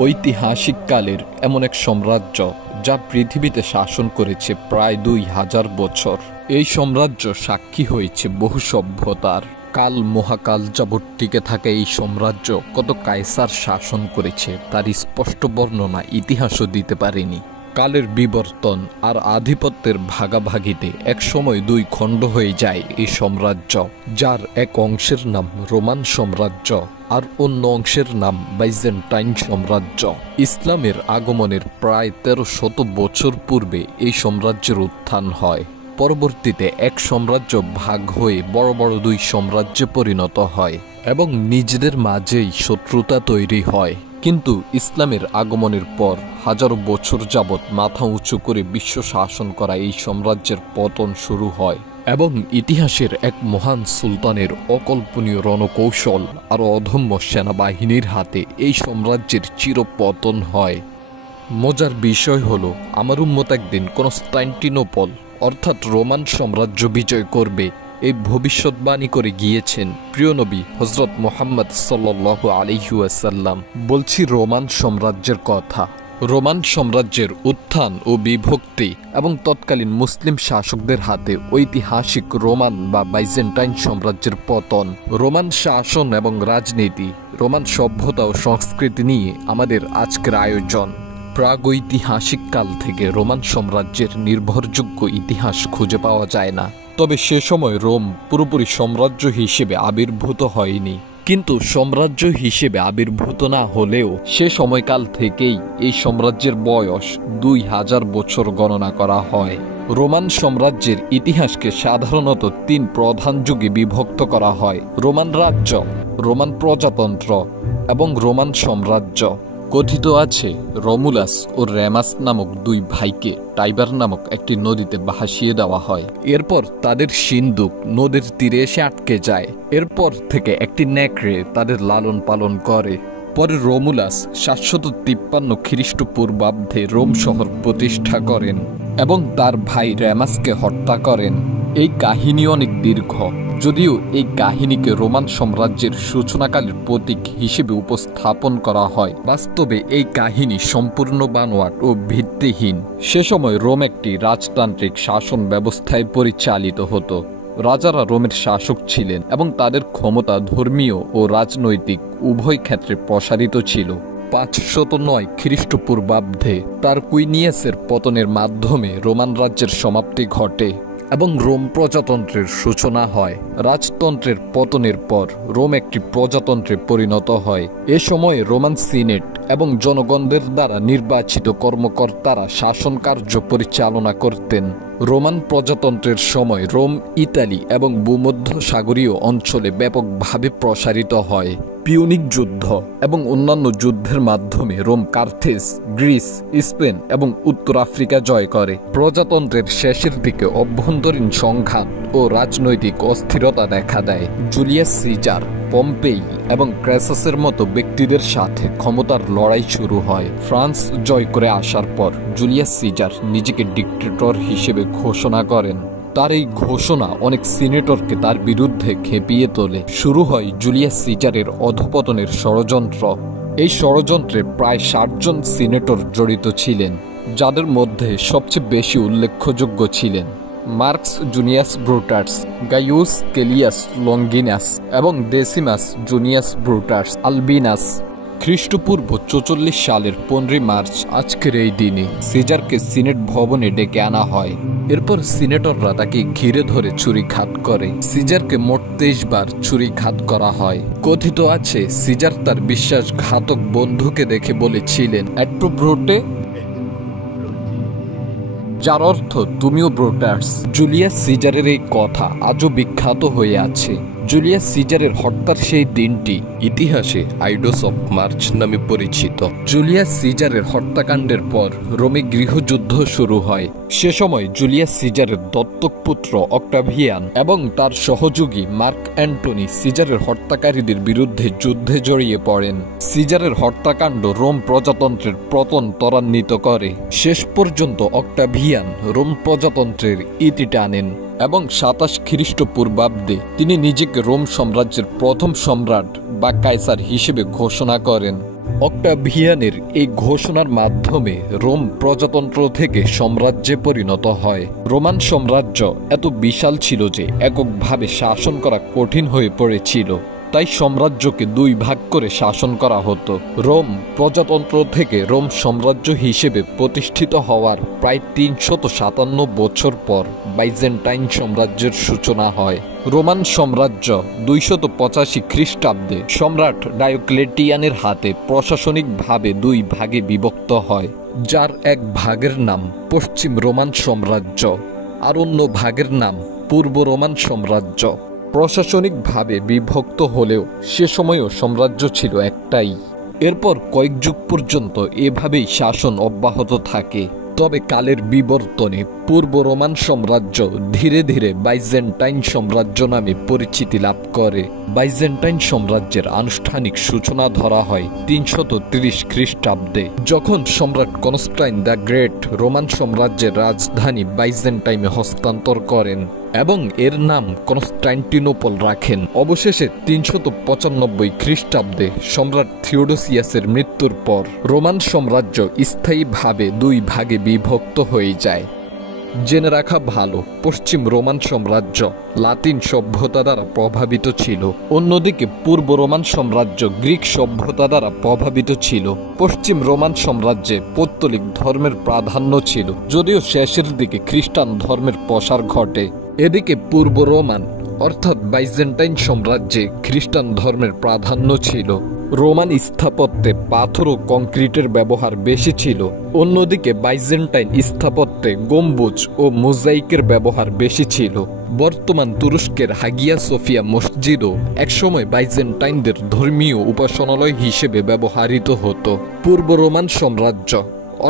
ঐতিহাসিক কালের এমন এক সাম্রাজ্য যা পৃথিবীতে শাসন করেছে প্রায় 2000 বছর। এই সাম্রাজ্য সাক্ষী হয়েছে বহু সভ্যতার। কাল মহাকাল যাবৎ টিকে থাকা এই সাম্রাজ্য কত কায়সার শাসন করেছে তার স্পষ্ট বর্ণনা ইতিহাসও দিতে পারেনি। কালের বিবর্তন আর আধিপত্যের ভাগাভাগিতে একসময় দুই খণ্ড হয়ে যায় এই সাম্রাজ্য, যার এক অংশের নাম রোমান সাম্রাজ্য আর অন্য অংশের নাম বাইজেন্টাইন সাম্রাজ্য। ইসলামের আগমনের প্রায় 1300 বছর পূর্বে এই সাম্রাজ্যের উত্থান হয়। পরবর্তীতে এক সাম্রাজ্য ভাগ হয়ে বড় বড় দুই সাম্রাজ্যে পরিণত হয় এবং নিজেদের মাঝেই শত্রুতা তৈরি হয়। কিন্তু ইসলামের আগমনের পর হাজারো বছর যাবৎ মাথা উঁচু করে বিশ্ব শাসন করা এই সাম্রাজ্যের পতন শুরু হয় এবং ইতিহাসের এক মহান সুলতানের অকল্পনীয় রণকৌশল আর অদম্য সেনাবাহিনীর হাতে এই সাম্রাজ্যের চিরপতন হয়। মজার বিষয় হলো, আমার উম্মত একদিন কনস্টান্টিনোপল অর্থাৎ রোমান সাম্রাজ্য বিজয় করবে এই ভবিষ্যৎবাণী করে গিয়েছেন প্রিয় নবী হযরত মুহাম্মদ সাল্লাল্লাহু আলাইহি ওয়াসাল্লাম। বলছি রোমান সাম্রাজ্যের কথা। রোমান সাম্রাজ্যের উত্থান ও বিভক্তি এবং তৎকালীন মুসলিম শাসকদের হাতে ঐতিহাসিক রোমান বা বাইজেন্টাইন সাম্রাজ্যের পতন। রোমান শাসন এবং রাজনীতি, রোমান সভ্যতা ও সংস্কৃতি নিয়ে আমাদের আজকের আয়োজন। প্রাগৈতিহাসিক কাল থেকে রোমান সাম্রাজ্যের নির্ভরযোগ্য ইতিহাস খুঁজে পাওয়া যায় না। তবে সে সময় রোম পুরোপুরি সাম্রাজ্য হিসেবে আবির্ভূত হয়নি। কিন্তু সাম্রাজ্য হিসেবে আবির্ভূত না হলেও সে সময়কাল থেকেই এই সাম্রাজ্যের বয়স 2000 বছর গণনা করা হয়। রোমান সাম্রাজ্যের ইতিহাসকে সাধারণত 3 প্রধান যুগে বিভক্ত করা হয়: রোমান রাজ্য, রোমান প্রজাতন্ত্র এবং রোমান সাম্রাজ্য। কথিত আছে রমুলাস ও রেমাস নামক দুই ভাইকে টাইবার নামক একটি নদীতে ভাসিয়ে দেওয়া হয়। এরপর তাদের সিন্দুক নদীর তীরে এসে আটকে যায়। এরপর থেকে একটি নেকড়ে তাদের লালন পালন করে। পরে রমুলাস 753 খ্রিস্টপূর্বাব্দে রোম শহর প্রতিষ্ঠা করেন এবং তার ভাই রেমাসকে হত্যা করেন। এই কাহিনী অনেক দীর্ঘ, যদিও এই কাহিনীকে রোমান সাম্রাজ্যের সূচনাকালের প্রতীক হিসেবে উপস্থাপন করা হয়। বাস্তবে এই কাহিনী সম্পূর্ণ বানোয়াট ও ভিত্তিহীন। সে সময় রোম একটি রাজতান্ত্রিক শাসন ব্যবস্থায় পরিচালিত হতো। রাজারা রোমের শাসক ছিলেন এবং তাদের ক্ষমতা ধর্মীয় ও রাজনৈতিক উভয় ক্ষেত্রে প্রসারিত ছিল। 509 খ্রিস্টপূর্বাব্দে তারকুইনিয়াসের পতনের মাধ্যমে রোমান রাজ্যের সমাপ্তি ঘটে এবং রোম প্রজাতন্ত্রের সূচনা হয়। রাজতন্ত্রের পতনের পর রোম একটি প্রজাতন্ত্রে পরিণত হয়। এ সময়ে রোমান সিনেট এবং জনগণদের দ্বারা নির্বাচিত কর্মকর্তারা শাসন কার্য পরিচালনা করতেন। রোমান প্রজাতন্ত্রের সময় রোম ইতালি এবং ভূমধ্য সাগরীয় অঞ্চলে ব্যাপকভাবে প্রসারিত হয়। পিউনিক যুদ্ধ এবং অন্যান্য যুদ্ধের মাধ্যমে রোম কার্থেজ, গ্রিস, স্পেন এবং উত্তর আফ্রিকা জয় করে। প্রজাতন্ত্রের শেষের দিকে অভ্যন্তরীণ সংঘাত ও রাজনৈতিক অস্থিরতা দেখা দেয়। জুলিয়াস সিজার, পম্পেই এবং ক্র্যাসাসের মতো ব্যক্তিদের সাথে ক্ষমতার লড়াই শুরু হয়। ফ্রান্স জয় করে আসার পর জুলিয়াস সিজার নিজেকে ডিক্টেটর হিসেবে ঘোষণা করেন। তার এই ঘোষণা অনেক সিনেটরকে তার বিরুদ্ধে খেপিয়ে তোলে। শুরু হয় জুলিয়াস সিজারের অধঃপতনের ষড়যন্ত্র। এই ষড়যন্ত্রে প্রায় 60 জন সিনেটর জড়িত ছিলেন, যাদের মধ্যে সবচেয়ে বেশি উল্লেখযোগ্য ছিলেন মার্কস জুনিয়াস ব্রুটাস, গাইউস কেলিয়াস লঙ্গিনাস এবং ডেসিমাস জুনিয়াস ব্রুটাস আলবিনাস। খ্রিস্টপূর্ব 44 সালের 15 মার্চ আজকের এই দিনে সিজারকে সিনেট ভবনে ডেকে আনা হয়। এরপর সিনেটররা তাকে ঘিরে ধরে ছুরিঘাত করে। সিজারকে মোট 23 বার ছুরিঘাত করা হয়। কথিত আছে সিজার তার বিশ্বাসঘাতক বন্ধুকে দেখে বলেছিলেন, "এট্রো ব্রুটে", যার অর্থ তুমিও ব্রুটাস। জুলিয়াস সিজারের এই কথা আজও বিখ্যাত হয়ে আছে। জুলিয়াস সিজারের হত্যার সেই দিনটি ইতিহাসে আইডোস অফ মার্চ নামে পরিচিত। জুলিয়াস সিজারের হত্যাকাণ্ডের পর রোমে গৃহযুদ্ধ শুরু হয়। সে সময় জুলিয়াস সিজারের দত্তক পুত্র অক্টাভিয়ান এবং তার সহযোগী মার্ক অ্যান্টনি সিজারের হত্যাকারীদের বিরুদ্ধে যুদ্ধে জড়িয়ে পড়েন। সিজারের হত্যাকাণ্ড রোম প্রজাতন্ত্রের পতন ত্বরান্বিত করে। শেষ পর্যন্ত অক্টাভিয়ান রোম প্রজাতন্ত্রের ইতি টানেন এবং 27 খ্রিস্টপূর্বাব্দে তিনি নিজেকে রোম সাম্রাজ্যের প্রথম সম্রাট বা কাইসার হিসেবে ঘোষণা করেন। অক্টাভিয়ানের এই ঘোষণার মাধ্যমে রোম প্রজাতন্ত্র থেকে সাম্রাজ্যে পরিণত হয়। রোমান সাম্রাজ্য এত বিশাল ছিল যে এককভাবে শাসন করা কঠিন হয়ে পড়েছিল, তাই সাম্রাজ্যকে দুই ভাগ করে শাসন করা হতো। রোম প্রজাতন্ত্র থেকে রোম সাম্রাজ্য হিসেবে প্রতিষ্ঠিত হওয়ার প্রায় ৩৫৭ বছর পর বাইজেন্টাইন সাম্রাজ্যের সূচনা হয়। রোমান সাম্রাজ্য ২৮৫ খ্রিস্টাব্দে সম্রাট ডায়োক্লেটিয়ানের হাতে প্রশাসনিকভাবে দুই ভাগে বিভক্ত হয়, যার এক ভাগের নাম পশ্চিম রোমান সাম্রাজ্য আর অন্য ভাগের নাম পূর্ব রোমান সাম্রাজ্য। প্রশাসনিকভাবে বিভক্ত হলেও সে সময়ও সাম্রাজ্য ছিল একটাই। এরপর কয়েক যুগ পর্যন্ত এভাবেই শাসন অব্যাহত থাকে। তবে কালের বিবর্তনে পূর্ব রোমান সাম্রাজ্য ধীরে ধীরে বাইজেন্টাইন সাম্রাজ্য নামে পরিচিতি লাভ করে। বাইজেন্টাইন সাম্রাজ্যের আনুষ্ঠানিক সূচনা ধরা হয় ৩৩০ খ্রিস্টাব্দে, যখন সম্রাট কনস্টাইন দ্য গ্রেট রোমান সাম্রাজ্যের রাজধানী বাইজেন্টাইনে হস্তান্তর করেন এবং এর নাম কনস্টান্টিনোপল রাখেন। অবশেষে ৩৯৫ খ্রিস্টাব্দে সম্রাট থিওডোসিয়াসের মৃত্যুর পর রোমান সাম্রাজ্য স্থায়ীভাবে দুই ভাগে বিভক্ত হয়ে যায়। জেনে রাখা ভালো, পশ্চিম রোমান সাম্রাজ্য লাতিন সভ্যতা দ্বারা প্রভাবিত ছিল, অন্যদিকে পূর্ব রোমান সাম্রাজ্য গ্রিক সভ্যতা দ্বারা প্রভাবিত ছিল। পশ্চিম রোমান সাম্রাজ্যে পৌত্তলিক ধর্মের প্রাধান্য ছিল, যদিও শেষের দিকে খ্রিস্টান ধর্মের প্রসার ঘটে। এদিকে পূর্ব রোমান অর্থাৎ বাইজেন্টাইন সাম্রাজ্যে খ্রিস্টান ধর্মের প্রাধান্য ছিল। রোমান স্থাপত্যে পাথর ও কংক্রিটের ব্যবহার বেশি ছিল, অন্যদিকে বাইজেন্টাইন স্থাপত্যে গম্বুজ ও মোজাইকের ব্যবহার বেশি ছিল। বর্তমান তুরস্কের হাগিয়া সোফিয়া মসজিদও একসময় বাইজেন্টাইনদের ধর্মীয় উপাসনালয় হিসেবে ব্যবহৃত হতো। পূর্ব রোমান সাম্রাজ্য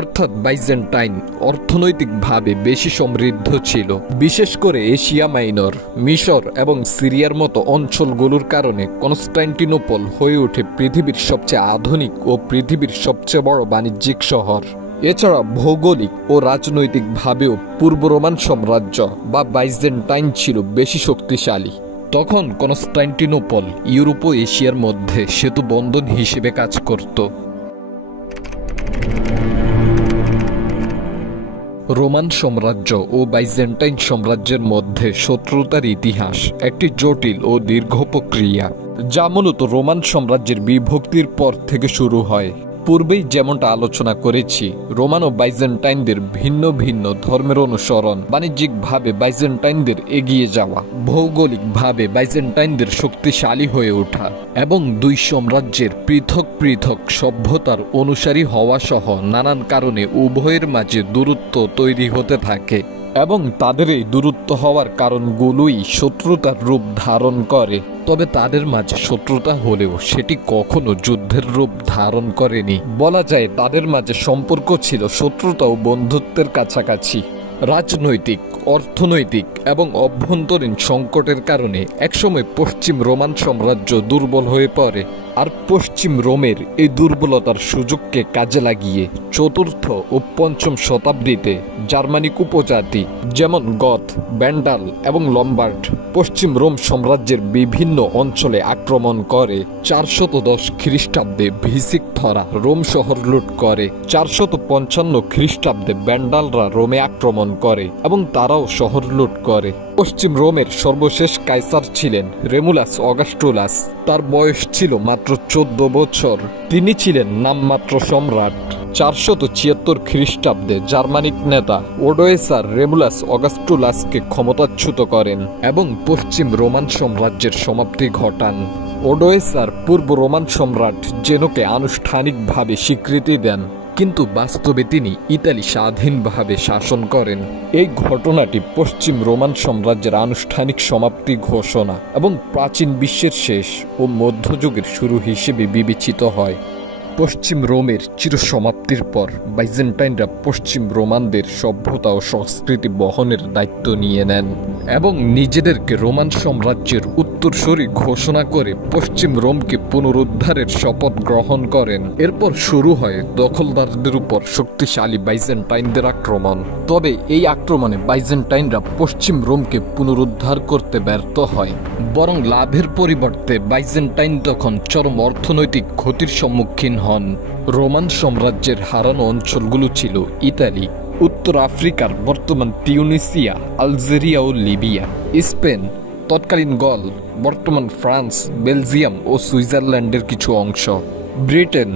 অর্থাৎ বাইজেন্টাইন অর্থনৈতিকভাবে বেশি সমৃদ্ধ ছিল, বিশেষ করে এশিয়া মাইনর, মিশর এবং সিরিয়ার মতো অঞ্চলগুলোর কারণে কনস্টান্টিনোপল হয়ে ওঠে পৃথিবীর সবচেয়ে আধুনিক ও পৃথিবীর সবচেয়ে বড় বাণিজ্যিক শহর। এছাড়া ভৌগোলিক ও রাজনৈতিকভাবেও পূর্ব রোমান সাম্রাজ্য বা বাইজেন্টাইন ছিল বেশি শক্তিশালী। তখন কনস্টান্টিনোপল ইউরোপ ও এশিয়ার মধ্যে সেতু বন্ধন হিসেবে কাজ করত। রোমান সাম্রাজ্য ও বাইজেন্টাইন সাম্রাজ্যের মধ্যে শত্রুতার ইতিহাস একটি জটিল ও দীর্ঘ প্রক্রিয়া, যা মূলত রোমান সাম্রাজ্যের বিভক্তির পর থেকে শুরু হয়। পূর্বেই যেমনটা আলোচনা করেছি, রোমান ও বাইজেন্টাইনদের ভিন্ন ভিন্ন ধর্মের অনুসরণ, বাণিজ্যিকভাবে বাইজেন্টাইনদের এগিয়ে যাওয়া, ভৌগোলিকভাবে বাইজেন্টাইনদের শক্তিশালী হয়ে ওঠা এবং দুই সাম্রাজ্যের পৃথক পৃথক সভ্যতার অনুসারী হওয়া সহ নানান কারণে উভয়ের মাঝে দূরত্ব তৈরি হতে থাকে এবং তাদের এই দূরত্ব হওয়ার কারণগুলোই শত্রুতার রূপ ধারণ করে। তবে তাদের মাঝে শত্রুতা হলেও সেটি কখনো যুদ্ধের রূপ ধারণ করেনি। বলা যায় তাদের মাঝে সম্পর্ক ছিল শত্রুতা ও বন্ধুত্বের কাছাকাছি। রাজনৈতিক, অর্থনৈতিক এবং অভ্যন্তরীণ সংকটের কারণে একসময় পশ্চিম রোমান সাম্রাজ্য দুর্বল হয়ে পড়ে, আর পশ্চিম রোমের এই দুর্বলতার সুযোগকে কাজে লাগিয়ে চতুর্থ ও পঞ্চম শতাব্দীতে জার্মানিক উপজাতি যেমন গথ, ব্যান্ডাল এবং লম্বার্ড পশ্চিম রোম সাম্রাজ্যের বিভিন্ন অঞ্চলে আক্রমণ করে। ৪১০ খ্রিস্টাব্দে ভিসিকথরা রোম শহর লুট করে। ৪৫৫ খ্রিস্টাব্দে ব্যান্ডালরা রোমে আক্রমণ করে এবং তারাও শহর লুট করে। পশ্চিম রোমের সর্বশেষ কাইসার ছিলেন রেমুলাস অগাস্টুলাস। তার বয়স ছিল মাত্র ১৪ বছর। তিনি ছিলেন নামমাত্র সম্রাট। ৪৭৬ খ্রিস্টাব্দে জার্মানিক নেতা ওডোয়েসার রেমুলাস অগাস্টুলাসকে ক্ষমতাচ্যুত করেন এবং পশ্চিম রোমান সাম্রাজ্যের সমাপ্তি ঘটান। ওডোয়েসার পূর্ব রোমান সম্রাট জেনোকে আনুষ্ঠানিকভাবে স্বীকৃতি দেন, কিন্তু বাস্তবে তিনি ইতালি স্বাধীনভাবে শাসন করেন। এই ঘটনাটি পশ্চিম রোমান সাম্রাজ্যের আনুষ্ঠানিক সমাপ্তি ঘোষণা এবং প্রাচীন বিশ্বের শেষ ও মধ্যযুগের শুরু হিসেবে বিবেচিত হয়। পশ্চিম রোমের চিরসমাপ্তির পর বাইজেন্টাইনরা পশ্চিম রোমানদের সভ্যতা ও সংস্কৃতি বহনের দায়িত্ব নিয়ে নেন এবং নিজেদেরকে রোমান সাম্রাজ্যের উত্তরসূরি ঘোষণা করে পশ্চিম রোমকে পুনরুদ্ধারের শপথ গ্রহণ করেন। এরপর শুরু হয় দখলদারদের উপর শক্তিশালী বাইজেন্টাইনদের আক্রমণ। তবে এই আক্রমণে বাইজেন্টাইনরা পশ্চিম রোমকে পুনরুদ্ধার করতে ব্যর্থ হয়, বরং লাভের পরিবর্তে বাইজেন্টাইন তখন চরম অর্থনৈতিক ক্ষতির সম্মুখীন হন। রোমান সাম্রাজ্যের হারানো অঞ্চলগুলো ছিল ইতালি, উত্তর আফ্রিকার বর্তমান টিউনিসিয়া, আলজেরিয়া ও লিবিয়া, স্পেন, তৎকালীন গল, বর্তমান ফ্রান্স, বেলজিয়াম ও সুইজারল্যান্ডের কিছু অংশ, ব্রিটেন,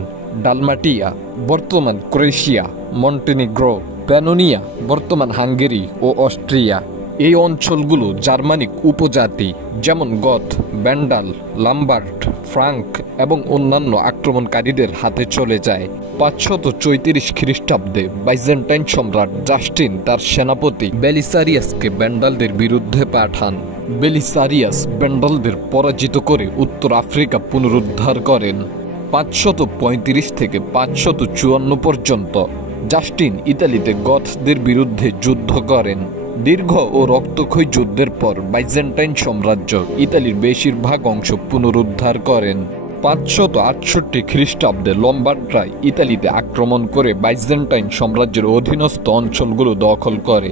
ডালমাটিয়া, বর্তমান ক্রোয়েশিয়া, মন্টেনিগ্রো, প্যানোনিয়া, বর্তমান হাঙ্গেরি ও অস্ট্রিয়া। এই অঞ্চলগুলো জার্মানিক উপজাতি যেমন গথ, ব্যান্ডাল, লাম্বার্ট, ফ্রাঙ্ক এবং অন্যান্য আক্রমণকারীদের হাতে চলে যায়। 534 খ্রিস্টাব্দে বাইজেন্টাইন সম্রাট জাস্টিন তার সেনাপতি বেলিসারিয়াসকে ব্যান্ডালদের বিরুদ্ধে পাঠান। বেলিসারিয়াস ব্যান্ডালদের পরাজিত করে উত্তর আফ্রিকা পুনরুদ্ধার করেন। 535 থেকে 554 পর্যন্ত জাস্টিন ইতালিতে গথদের বিরুদ্ধে যুদ্ধ করেন। দীর্ঘ ও রক্তক্ষয়ী যুদ্ধের পর বাইজেন্টাইন সাম্রাজ্য ইতালির বেশিরভাগ অংশ পুনরুদ্ধার করেন। 568 খ্রিস্টাব্দে লম্বার্ডরা ইতালিতে আক্রমণ করে বাইজেন্টাইন সাম্রাজ্যের অধীনস্থ অঞ্চলগুলো দখল করে।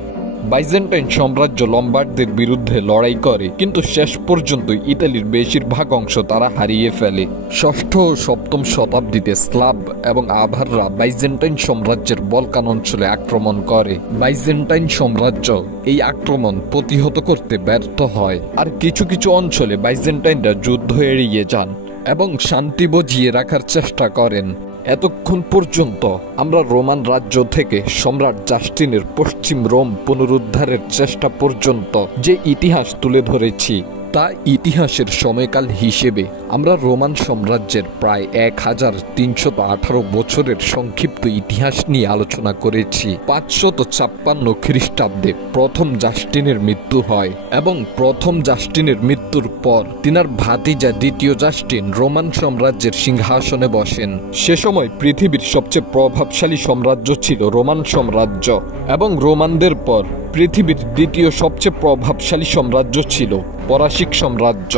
বাইজেন্টাইন সাম্রাজ্য লম্বার্ডদের বিরুদ্ধে লড়াই করে, কিন্তু শেষ পর্যন্ত ইতালির বেশিরভাগ অংশ তারা হারিয়ে ফেলে। 6ষ্ঠ ও 7ম শতাব্দীতে স্লাভ এবং আভাররা বাইজেন্টাইন সাম্রাজ্যের বলকান অঞ্চলে আক্রমণ করে। বাইজেন্টাইন সাম্রাজ্য এই আক্রমণ প্রতিহত করতে ব্যর্থ হয়, আর কিছু কিছু অঞ্চলে বাইজেন্টাইনরা যুদ্ধ এড়িয়ে যান এবং শান্তি বজিয়ে রাখার চেষ্টা করেন। এতক্ষণ পর্যন্ত আমরা রোমান রাজ্য থেকে সম্রাট জাস্টিনের পশ্চিম রোম পুনরুদ্ধারের চেষ্টা পর্যন্ত যে ইতিহাস তুলে ধরেছি, তা ইতিহাসের সময়কাল হিসেবে আমরা রোমান সাম্রাজ্যের প্রায় 1318 বছরের সংক্ষিপ্ত ইতিহাস নিয়ে আলোচনা করেছি। 556 খ্রিস্টাব্দে প্রথম জাস্টিনের মৃত্যু হয় এবং প্রথম জাস্টিনের মৃত্যুর পর তিনার ভাতিজা দ্বিতীয় জাস্টিন রোমান সাম্রাজ্যের সিংহাসনে বসেন। সে সময় পৃথিবীর সবচেয়ে প্রভাবশালী সাম্রাজ্য ছিল রোমান সাম্রাজ্য, এবং রোমানদের পর পৃথিবীর দ্বিতীয় সবচেয়ে প্রভাবশালী সাম্রাজ্য ছিল পরাশিক সাম্রাজ্য।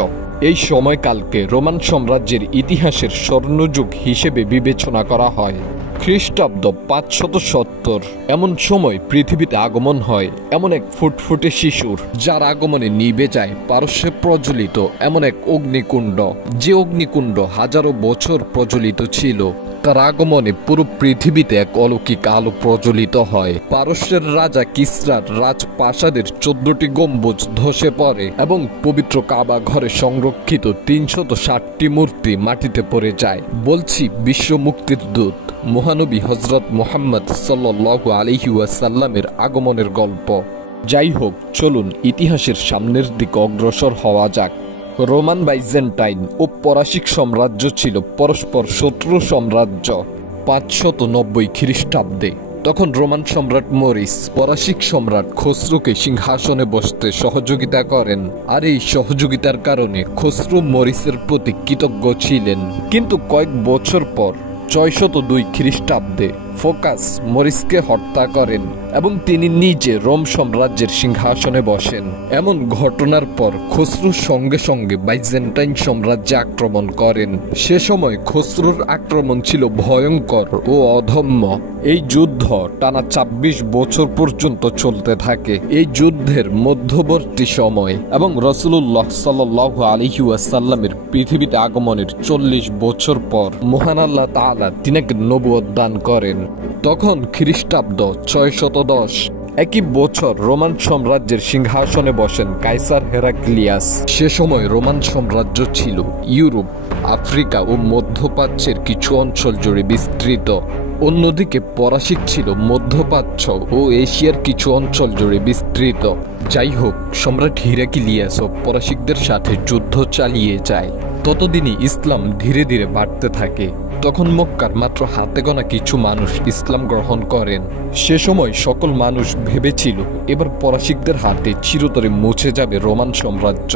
এই সময়কালকে রোমান সাম্রাজ্যের ইতিহাসের স্বর্ণযুগ হিসেবে বিবেচনা করা হয়। খ্রিস্টাব্দ 570 এমন সময় পৃথিবীতে আগমন হয় এমন এক ফুটফুটে শিশুর, যার আগমনে নিভে যায় পারস্যে প্রজ্বলিত এমন এক অগ্নিকুণ্ড, যে অগ্নিকুণ্ড হাজারো বছর প্রজ্বলিত ছিল। তার আগমনে পুরো পৃথিবীতে এক অলৌকিক আলো প্রজ্বলিত হয়। পারস্যের রাজা কিসরার রাজপ্রাসাদের 14টি গম্বুজ ধসে পড়ে এবং পবিত্র কাবা ঘরে সংরক্ষিত 360টি মূর্তি মাটিতে পড়ে যায়। বলছি বিশ্ব মুক্তির দূত মহানবী হযরত মুহাম্মদ সাল্লাল্লাহু আলাইহি ওয়াসাল্লামের আগমনের গল্প। যাই হোক, চলুন ইতিহাসের সামনের দিকে অগ্রসর হওয়া যাক। রোমান বাইজেন্টাইন ও পরাশিক সাম্রাজ্য ছিল পরস্পর শত্রু সাম্রাজ্য। 590 খ্রিস্টাব্দে তখন রোমান সম্রাট মরিস পরাশিক সম্রাট খসরুকে সিংহাসনে বসতে সহযোগিতা করেন, আর এই সহযোগিতার কারণে খসরু মরিসের প্রতি কৃতজ্ঞ ছিলেন। কিন্তু কয়েক বছর পর 602 খ্রিস্টাব্দে ফোকাস মরিসকে হত্যা করেন এবং তিনি নিজে রোম সাম্রাজ্যের সিংহাসনে বসেন। এমন ঘটনার পর খসরুর সঙ্গে সঙ্গে বাইজেন্টাইন সাম্রাজ্যে আক্রমণ করেন। সে সময় খসরুর আক্রমণ ছিল ভয়ঙ্কর ও অধম্য। এই যুদ্ধ টানা 26 বছর পর্যন্ত চলতে থাকে। এই যুদ্ধের মধ্যবর্তী সময় এবং রাসূলুল্লাহ সাল্লাল্লাহু আলাইহি ওয়াসাল্লামের পৃথিবীতে আগমনের 40 বছর পর মহান আল্লাহ তাআলা তিনাকে নবুয়ত দান করেন। তখন খ্রিস্টাব্দ 610। একই বছর রোমান সাম্রাজ্যের সিংহাসনে বসেন কাইসার হেরাক্লিয়াস। সে সময় রোমান সাম্রাজ্য ছিল ইউরোপ, আফ্রিকা ও মধ্যপ্রাচ্যের কিছু অঞ্চল জুড়ে বিস্তৃত। অন্যদিকে পরাশিক ছিল মধ্যপ্রাচ্য ও এশিয়ার কিছু অঞ্চল জুড়ে বিস্তৃত। যাই হোক, সম্রাট হেরাক্লিয়াসও পরাশিকদের সাথে যুদ্ধ চালিয়ে যায়। ততদিনই ইসলাম ধীরে ধীরে বাড়তে থাকে। তখন মক্কার মাত্র হাতে গোনা কিছু মানুষ ইসলাম গ্রহণ করেন। সে সময় সকল মানুষ ভেবেছিল এবার পরাশিকদের হাতে চিরতরে মুছে যাবে রোমান সাম্রাজ্য।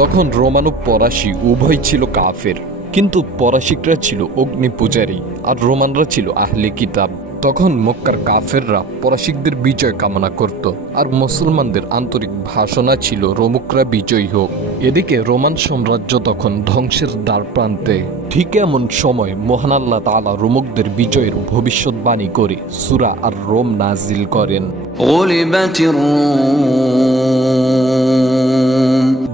তখন রোমান ও পরাশি উভয় ছিল কাফের, কিন্তু পরাশিকরা ছিল অগ্নি পূজারী আর রোমানরা ছিল আহলে কিতাব। তখন মক্কার কাফেররা পরাশিকদের বিজয় কামনা করত, আর মুসলমানদের আন্তরিক ভাষণা ছিল রোমকরা বিজয়ী হোক। এদিকে রোমান সাম্রাজ্য তখন ধ্বংসের দ্বার প্রান্তে। ঠিক এমন সময় মহান আল্লাহ তাআলা রোমকদের বিজয়ের ভবিষ্যৎবাণী করে সূরা আর রোম নাজিল করেন।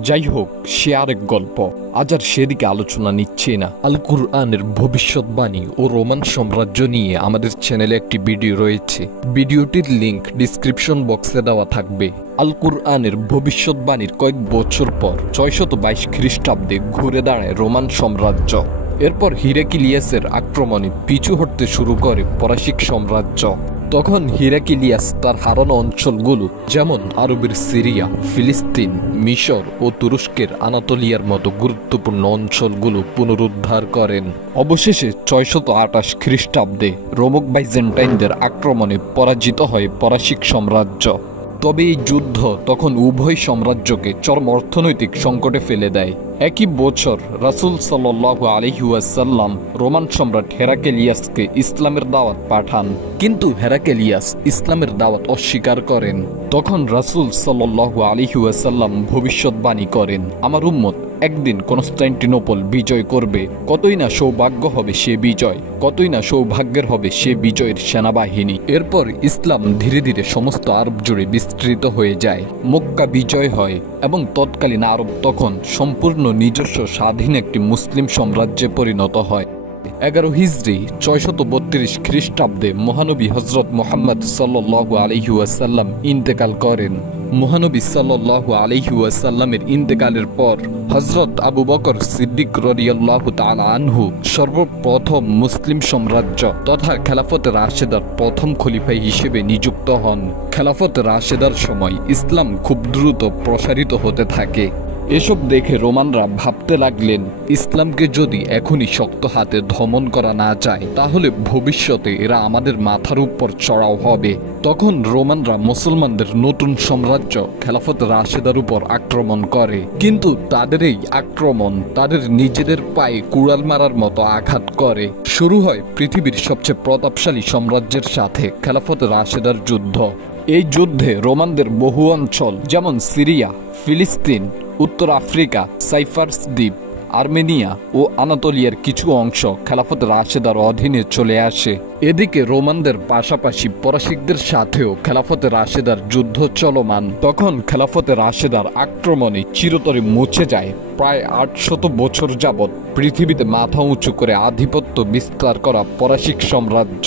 যাই হোক, সে আরেক গল্প, আজ আর সেদিকে আলোচনা নিচ্ছে না। আল কুরআনের ভবিষ্যৎবাণী ও রোমান সাম্রাজ্য নিয়ে আমাদের চ্যানেলে একটি ভিডিও রয়েছে, ভিডিওটির লিংক ডিসক্রিপশন বক্সে দেওয়া থাকবে। আল কুরআনের ভবিষ্যৎবাণীর কয়েক বছর পর 622 খ্রিস্টাব্দে ঘুরে দাঁড়ায় রোমান সাম্রাজ্য। এরপর হিরাক্লিয়াসের আক্রমণে পিছু হটতে শুরু করে পরাশিক সাম্রাজ্য। তখন হিরাক্লিয়াস তার হারানো অঞ্চলগুলো, যেমন আরবের সিরিয়া, ফিলিস্তিন, মিশর ও তুরস্কের আনাতোলিয়ার মতো গুরুত্বপূর্ণ অঞ্চলগুলো পুনরুদ্ধার করেন। অবশেষে 628 খ্রিস্টাব্দে রোমক বাইজেন্টাইনদের আক্রমণে পরাজিত হয় পরাশিক সাম্রাজ্য। তবে এই যুদ্ধ তখন উভয় সাম্রাজ্যকে চরম অর্থনৈতিক সংকটে ফেলে দেয়। একই বছর রাসূল সাল্লাল্লাহু আলাইহি ওয়াসাল্লাম রোমান সম্রাট হেরাক্লিয়াসকে ইসলামের দাওয়াত পাঠান, কিন্তু হেরাক্লিয়াস ইসলামের দাওয়াত অস্বীকার করেন। তখন রাসূল সাল্লাল্লাহু আলাইহি ওয়াসাল্লাম ভবিষ্যৎবাণী করেন, আমার উম্মত একদিন কনস্টান্টিনোপল বিজয় করবে। কতই না সৌভাগ্য হবে সে বিজয়, কতই না সৌভাগ্যের হবে সে বিজয়ের সেনাবাহিনী। এরপর ইসলাম ধীরে ধীরে সমস্ত আরব জুড়ে বিস্তৃত হয়ে যায়। মক্কা বিজয় হয় এবং তৎকালীন আরব তখন সম্পূর্ণ নিজস্ব স্বাধীন একটি মুসলিম সাম্রাজ্যে পরিণত হয়। 11 হিজরি 632 খ্রিস্টাব্দে মহানবী হযরত মুহাম্মদ সাল্লাল্লাহু আলাইহি ওয়াসাল্লাম ইন্তেকাল করেন। মহানবী সাল্লাল্লাহু আলাইহি ওয়াসাল্লামের ইন্তেকালের পর হযরত আবু বকর সিদ্দিক রাদিয়াল্লাহু তাআলা আনহু সর্বপ্রথম মুসলিম সাম্রাজ্য তথা খেলাফত রাশেদার প্রথম খলিফা হিসেবে নিযুক্ত হন। খেলাফত রাশেদার সময় ইসলাম খুব দ্রুত প্রসারিত হতে থাকে। এসব দেখে রোমানরা ভাবতে লাগলেন, ইসলামকে যদি এখনই শক্ত হাতে দমন করা না যায়, তাহলে ভবিষ্যতে এরা আমাদের মাথার উপর চড়াও হবে। তখন রোমানরা মুসলমানদের নতুন সাম্রাজ্য খেলাফত রাশেদার উপর আক্রমণ করে, কিন্তু তাদের এই আক্রমণ তাদের নিজেদের পায়ে কুড়াল মারার মতো আঘাত করে। শুরু হয় পৃথিবীর সবচেয়ে প্রতাপশালী সাম্রাজ্যের সাথে খেলাফত রাশেদার যুদ্ধ। এই যুদ্ধে রোমানদের বহু অঞ্চল, যেমন সিরিয়া, ফিলিস্তিন, উত্তর আফ্রিকা, সাইপ্রাস দ্বীপ, আর্মেনিয়া ও আনাতোলিয়ার কিছু অংশ খেলাফত রাশেদার অধীনে চলে আসে। এদিকে রোমানদের পাশাপাশি পরাশিকদের সাথেও খেলাফত রাশেদার যুদ্ধ চলমান। তখন খেলাফত রাশেদার আক্রমণে চিরতরে মুছে যায় প্রায় 800 বছর যাবৎ পৃথিবীতে মাথা উঁচু করে আধিপত্য বিস্তার করা পরাশিক সাম্রাজ্য।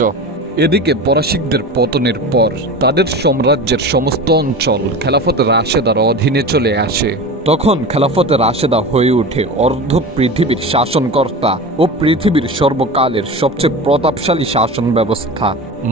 এদিকে পরাশিকদের পতনের পর তাদের সাম্রাজ্যের সমস্ত অঞ্চল খেলাফত রাশেদার অধীনে চলে আসে। তখন খেলাফত রাশেদা হয়ে ওঠে অর্ধ পৃথিবীর শাসনকর্তা ও পৃথিবীর সর্বকালের সবচেয়ে প্রতাপশালী শাসন ব্যবস্থা।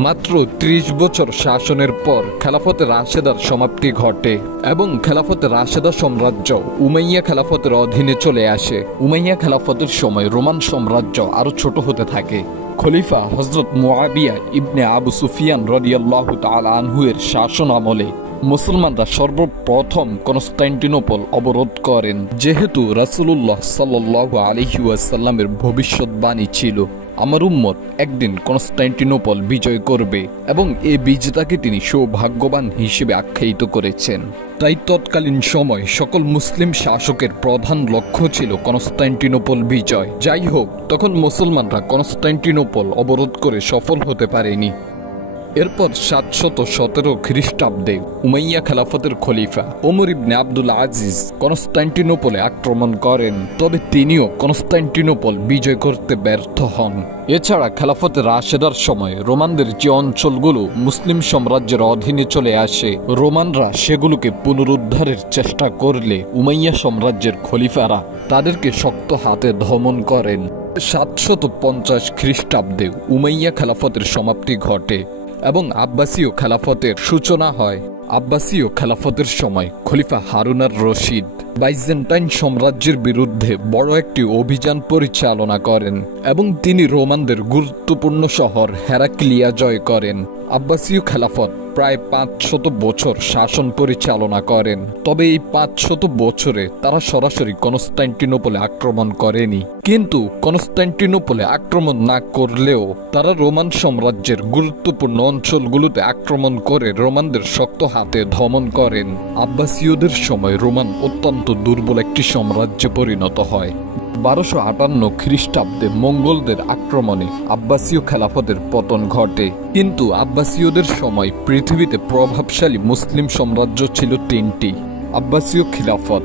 মাত্র 30 বছর শাসনের পর খেলাফত রাশেদার সমাপ্তি ঘটে এবং খেলাফত রাশেদা সাম্রাজ্য উমাইয়া খেলাফতের অধীনে চলে আসে। উমাইয়া খেলাফতের সময় রোমান সাম্রাজ্য আরো ছোট হতে থাকে। খলিফা হযরত মুআবিয়া ইবনে আবু সুফিয়ান রাদিয়াল্লাহু তাআলা আনহু এর শাসন আমলে মুসলমানরা সর্বপ্রথম কনস্টান্টিনোপল অবরোধ করেন। যেহেতু রাসূলুল্লাহ সাল্লাল্লাহু আলাইহি ওয়াসাল্লামের ভবিষ্যৎবাণী ছিল, আমার উম্মত একদিন কনস্টান্টিনোপল বিজয় করবে এবং এই বিজেতাকে তিনি সৌভাগ্যবান হিসেবে আখ্যায়িত করেছেন। তাই তৎকালীন সময় সকল মুসলিম শাসকের প্রধান লক্ষ্য ছিল কনস্টান্টিনোপল বিজয়। যাই হোক, তখন মুসলমানরা কনস্টান্টিনোপল অবরোধ করে সফল হতে পারেনি। এরপর 717 খ্রিস্টাব্দে উমাইয়া খেলাফতের খলিফা ওমর ইবনে আব্দুল আজিজ কনস্টান্টিনোপলে আক্রমণ করেন, তবে তিনিও কনস্টান্টিনোপল বিজয় করতে ব্যর্থ হন। এছাড়া খেলাফত রাশেদার সময় রোমানদের যে অঞ্চলগুলো মুসলিম সাম্রাজ্যের অধীনে চলে আসে, রোমানরা সেগুলোকে পুনরুদ্ধারের চেষ্টা করলে উমাইয়া সাম্রাজ্যের খলিফারা তাদেরকে শক্ত হাতে দমন করেন। 750 খ্রিস্টাব্দে উমাইয়া খেলাফতের সমাপ্তি ঘটে এবং আব্বাসীয় খেলাফতের সূচনা হয়। আব্বাসীয় খেলাফতের সময় খলিফা হারুন আর রশিদ বাইজেন্টাইন সাম্রাজ্যের বিরুদ্ধে বড় একটি অভিযান পরিচালনা করেন এবং তিনি রোমানদের গুরুত্বপূর্ণ শহর হেরাক্লিয়া জয় করেন। আব্বাসীয় খেলাফত প্রায় 500 বছর শাসন পরিচালনা করেন। তবে এই 500 বছরে তারা সরাসরি কনস্টান্টিনোপলে আক্রমণ করেনি, কিন্তু কনস্টান্টিনোপলে আক্রমণ না করলেও তারা রোমান সাম্রাজ্যের গুরুত্বপূর্ণ অঞ্চলগুলোতে আক্রমণ করে রোমানদের শক্ত হাতে দমন করেন। আব্বাসীয়দের সময় রোমান অত্যন্ত দুর্বল একটি সাম্রাজ্যে পরিণত হয়। 1258 খ্রিস্টাব্দে মঙ্গলদের আক্রমণে আব্বাসীয় খেলাফতের পতন ঘটে। কিন্তু আব্বাসীয়দের সময় পৃথিবীতে প্রভাবশালী মুসলিম সাম্রাজ্য ছিল 3টি। আব্বাসীয় খিলাফত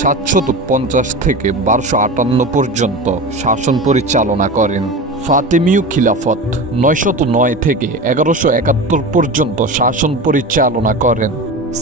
750 থেকে 1258 পর্যন্ত শাসন পরিচালনা করেন। ফাতেমীয় খিলাফত 909 থেকে 1171 পর্যন্ত শাসন পরিচালনা করেন।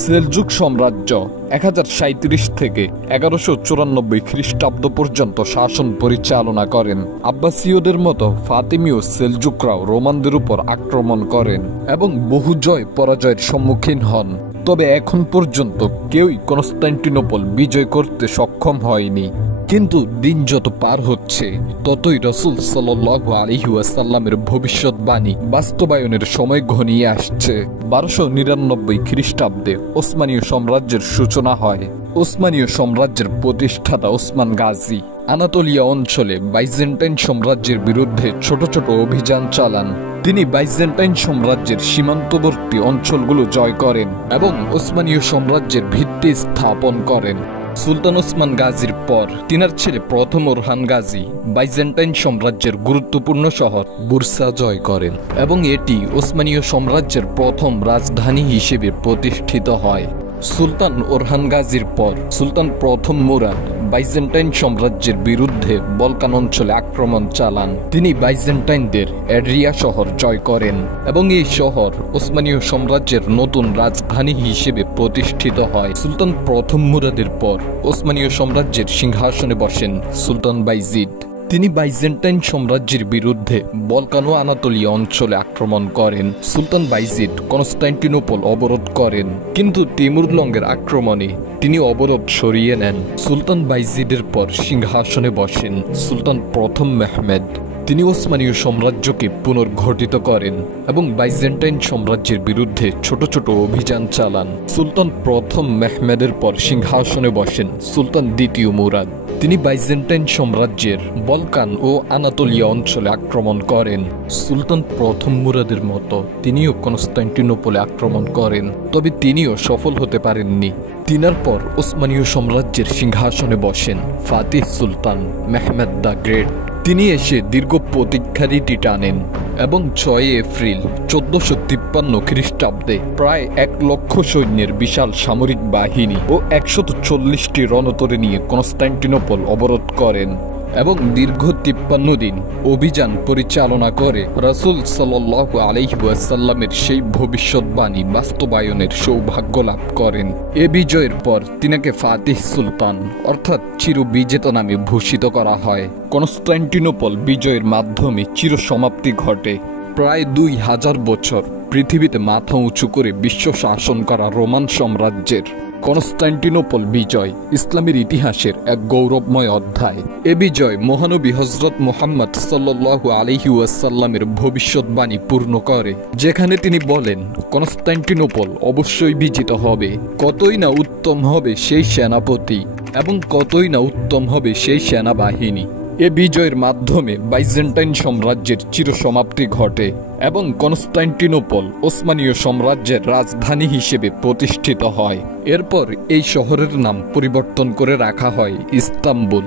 সেলজুক সাম্রাজ্য 1037 থেকে 1194 খ্রিস্টাব্দ পর্যন্ত শাসন পরিচালনা করেন। আব্বাসীয়দের মতো ফাতেমীয় সেলজুকরাও রোমানদের উপর আক্রমণ করেন এবং বহু জয় পরাজয়ের সম্মুখীন হন। তবে এখন পর্যন্ত কেউই কনস্টান্টিনোপল বিজয় করতে সক্ষম হয়নি। কিন্তু দিন যত পার হচ্ছে ততই রাসূল সাল্লাল্লাহু আলাইহি ওয়াসাল্লামের ভবিষ্যৎবাণী বাস্তবায়নের সময় ঘনিয়ে আসছে। 1299 খ্রিস্টাব্দে ওসমানীয় সাম্রাজ্যের সূচনা হয়। ওসমানীয় সাম্রাজ্যের প্রতিষ্ঠাতা ওসমান গাজী আনাতোলিয়া অঞ্চলে বাইজেন্টাইন সাম্রাজ্যের বিরুদ্ধে ছোট ছোট অভিযান চালান। তিনি বাইজেন্টাইন সাম্রাজ্যের সীমান্তবর্তী অঞ্চলগুলো জয় করেন এবং ওসমানীয় সাম্রাজ্যের ভিত্তি স্থাপন করেন। সুলতান ওসমান গাজীর পর তিনার ছেলে প্রথম ওরহান গাজী বাইজেন্টাইন সাম্রাজ্যের গুরুত্বপূর্ণ শহর বুরসা জয় করেন এবং এটি ওসমানীয় সাম্রাজ্যের প্রথম রাজধানী হিসেবে প্রতিষ্ঠিত হয়। সুলতান ওরহান গাজীর পর সুলতান প্রথম মুরাদ বাইজেন্টাইন সাম্রাজ্যের বিরুদ্ধে বলকান অঞ্চলে আক্রমণ চালান। তিনি বাইজেন্টাইনদের এড্রিয়া শহর জয় করেন এবং এই শহর ওসমানীয় সাম্রাজ্যের নতুন রাজধানী হিসেবে প্রতিষ্ঠিত হয়। সুলতান প্রথম মুরাদের পর ওসমানীয় সাম্রাজ্যের সিংহাসনে বসেন সুলতান বাইজিদ। তিনি বাইজেন্টাইন সাম্রাজ্যের বিরুদ্ধে বলকান ও আনাতোলিয়া অঞ্চলে আক্রমণ করেন। সুলতান বাইজিদ কনস্টান্টিনোপল অবরোধ করেন, কিন্তু তিমুরলঙ্গের আক্রমণে তিনি অবরোধ সরিয়ে নেন। সুলতান বাইজিদের পর সিংহাসনে বসেন সুলতান প্রথম মেহমেদ। তিনি ওসমানীয় সাম্রাজ্যকে পুনর্গঠিত করেন এবং বাইজেন্টাইন সাম্রাজ্যের বিরুদ্ধে ছোট ছোট অভিযান চালান। সুলতান প্রথম মেহমেদের পর সিংহাসনে বসেন সুলতান দ্বিতীয় মুরাদ। তিনি বাইজেন্টাইন সাম্রাজ্যের বলকান ও আনাতোলিয়া অঞ্চলে আক্রমণ করেন। সুলতান প্রথম মুরাদের মতো তিনিও কনস্টান্টিনোপলে আক্রমণ করেন, তবে তিনিও সফল হতে পারেননি। তিনার পর ওসমানীয় সাম্রাজ্যের সিংহাসনে বসেন ফাতিহ সুলতান মেহমেদ দ্য গ্রেট। তিনি এসে দীর্ঘ প্রতীক্ষারীটি টানেন এবং 6 এপ্রিল 1453 খ্রিস্টাব্দে প্রায় 1 লক্ষ সৈন্যের বিশাল সামরিক বাহিনী ও 140টি রণতরী নিয়ে কনস্টান্টিনোপল অবরোধ করেন এবং দীর্ঘ 53 দিন অভিযান পরিচালনা করে রাসূল সাল্লাল্লাহু আলাইহি ওয়াসাল্লামের সেই ভবিষ্যৎবাণী বাস্তবায়নের সৌভাগ্য লাভ করেন। এ বিজয়ের পর তিনাকে ফাতিহ সুলতান অর্থাৎ চিরবিজেতা নামে ভূষিত করা হয়। কনস্টান্টিনোপল বিজয়ের মাধ্যমে চিরসমাপ্তি ঘটে। প্রায় 2000 বছর পৃথিবীতে মাথা উঁচু করে বিশ্ব শাসন করা রোমান সাম্রাজ্যের কনস্টান্টিনোপল বিজয় ইসলামের ইতিহাসের এক গৌরবময় অধ্যায়। এ বিজয় মহানবী হযরত মুহাম্মদ সাল্লাল্লাহু আলাইহি ওয়াসাল্লামের ভবিষ্যৎবাণী পূর্ণ করে, যেখানে তিনি বলেন কনস্টান্টিনোপল অবশ্যই বিজিত হবে। কতই না উত্তম হবে সেই সেনাপতি এবং কতই না উত্তম হবে সেই সেনাবাহিনী। এ বিজয়ের মাধ্যমে বাইজেন্টাইন সাম্রাজ্যের চিরসমাপ্তি ঘটে এবং কনস্টান্টিনোপল ওসমানীয় সাম্রাজ্যের রাজধানী হিসেবে প্রতিষ্ঠিত হয়। এরপর এই শহরের নাম পরিবর্তন করে রাখা হয় ইস্তাম্বুল।